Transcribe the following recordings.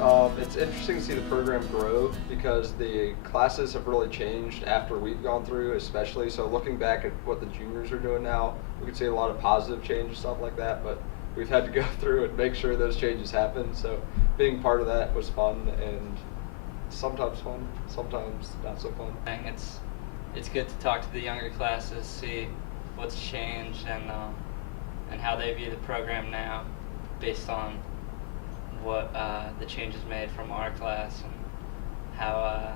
It's interesting to see the program grow because the classes have really changed after we've gone through, especially. So looking back at what the juniors are doing now, we can see a lot of positive change and stuff like that. But we've had to go through and make sure those changes happen. So being part of that was fun and sometimes fun, sometimes not so fun. It's good to talk to the younger classes, see what's changed and how they view the program now, based on what the changes made from our class and how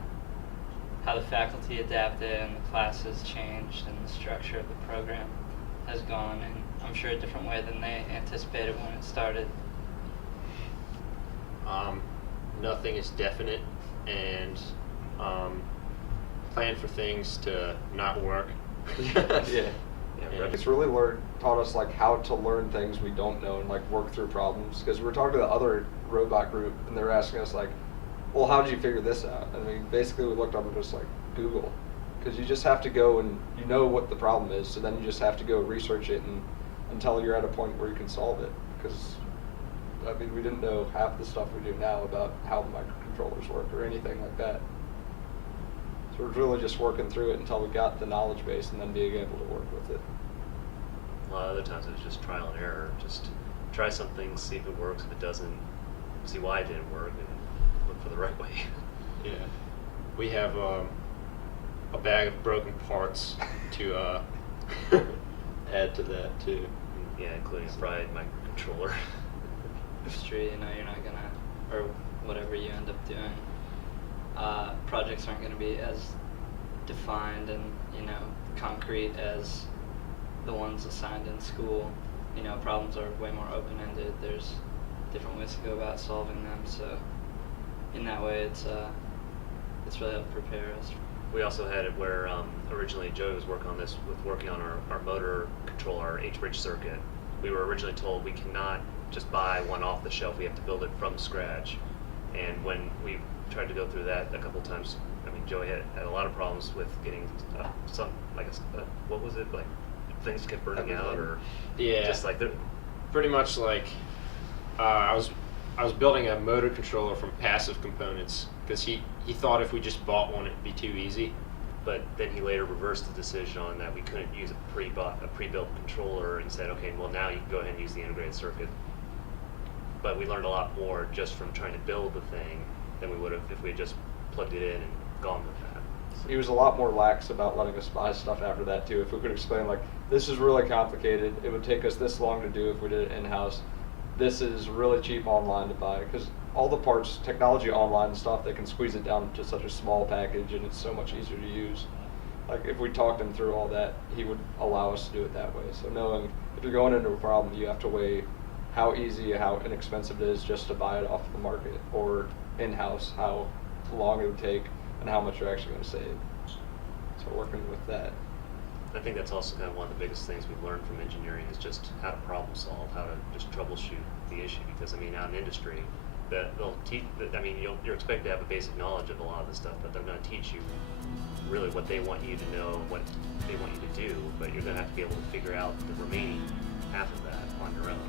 the faculty adapted and the classes changed and the structure of the program has gone in, I'm sure, a different way than they anticipated when it started. Nothing is definite, and plan for things to not work. Yeah. It's really taught us like how to learn things we don't know and like work through problems. Because we were talking to the other robot group and they were asking us like, well, how did you figure this out? And I mean, basically we looked up and just like Google, because you just have to go and you know what the problem is, so then you just have to go research it until you're at a point where you can solve it. Because I mean, we didn't know half the stuff we do now about how the microcontrollers work or anything like that. So we're really just working through it until we got the knowledge base and then being able to work with it. A lot of other times it was just trial and error. Just try something, see if it works. If it doesn't, see why it didn't work, and look for the right way. Yeah, we have a bag of broken parts to add to that too. Yeah, including a fried microcontroller. It's true, you know, you're not gonna, or whatever you end up doing, projects aren't gonna be as defined and, you know, concrete as the ones assigned in school. You know, problems are way more open-ended. There's different ways to go about solving them. So, in that way, it's really helped prepare us. We also had it where originally Joey was working on our motor control, our H-bridge circuit. We were originally told we cannot just buy one off the shelf. We have to build it from scratch. And when we tried to go through that a couple times, I mean, Joey had a lot of problems with getting what was it, like things kept burning out, or yeah, just like pretty much like I was building a motor controller from passive components because he thought if we just bought one it'd be too easy. But then he later reversed the decision on that. We couldn't use a pre-built controller, and said, okay, well now you can go ahead and use the integrated circuit. But we learned a lot more just from trying to build the thing than we would have if we had just plugged it in and gone with that. He was a lot more lax about letting us buy stuff after that too. If we could explain like, this is really complicated, it would take us this long to do if we did it in-house. This is really cheap online to buy, because all the parts, technology online and stuff, they can squeeze it down to such a small package and it's so much easier to use. Like if we talked him through all that, he would allow us to do it that way. So knowing if you're going into a problem, you have to weigh how easy, how inexpensive it is just to buy it off the market, or in-house, how long it would take and how much you're actually going to save. So working with that. I think that's also kind of one of the biggest things we've learned from engineering is just how to problem solve, how to just troubleshoot the issue. Because I mean, out in industry, they'll teach. I mean, you're expected to have a basic knowledge of a lot of this stuff, but they're going to teach you really what they want you to know, what they want you to do. But you're going to have to be able to figure out the remaining half of that on your own.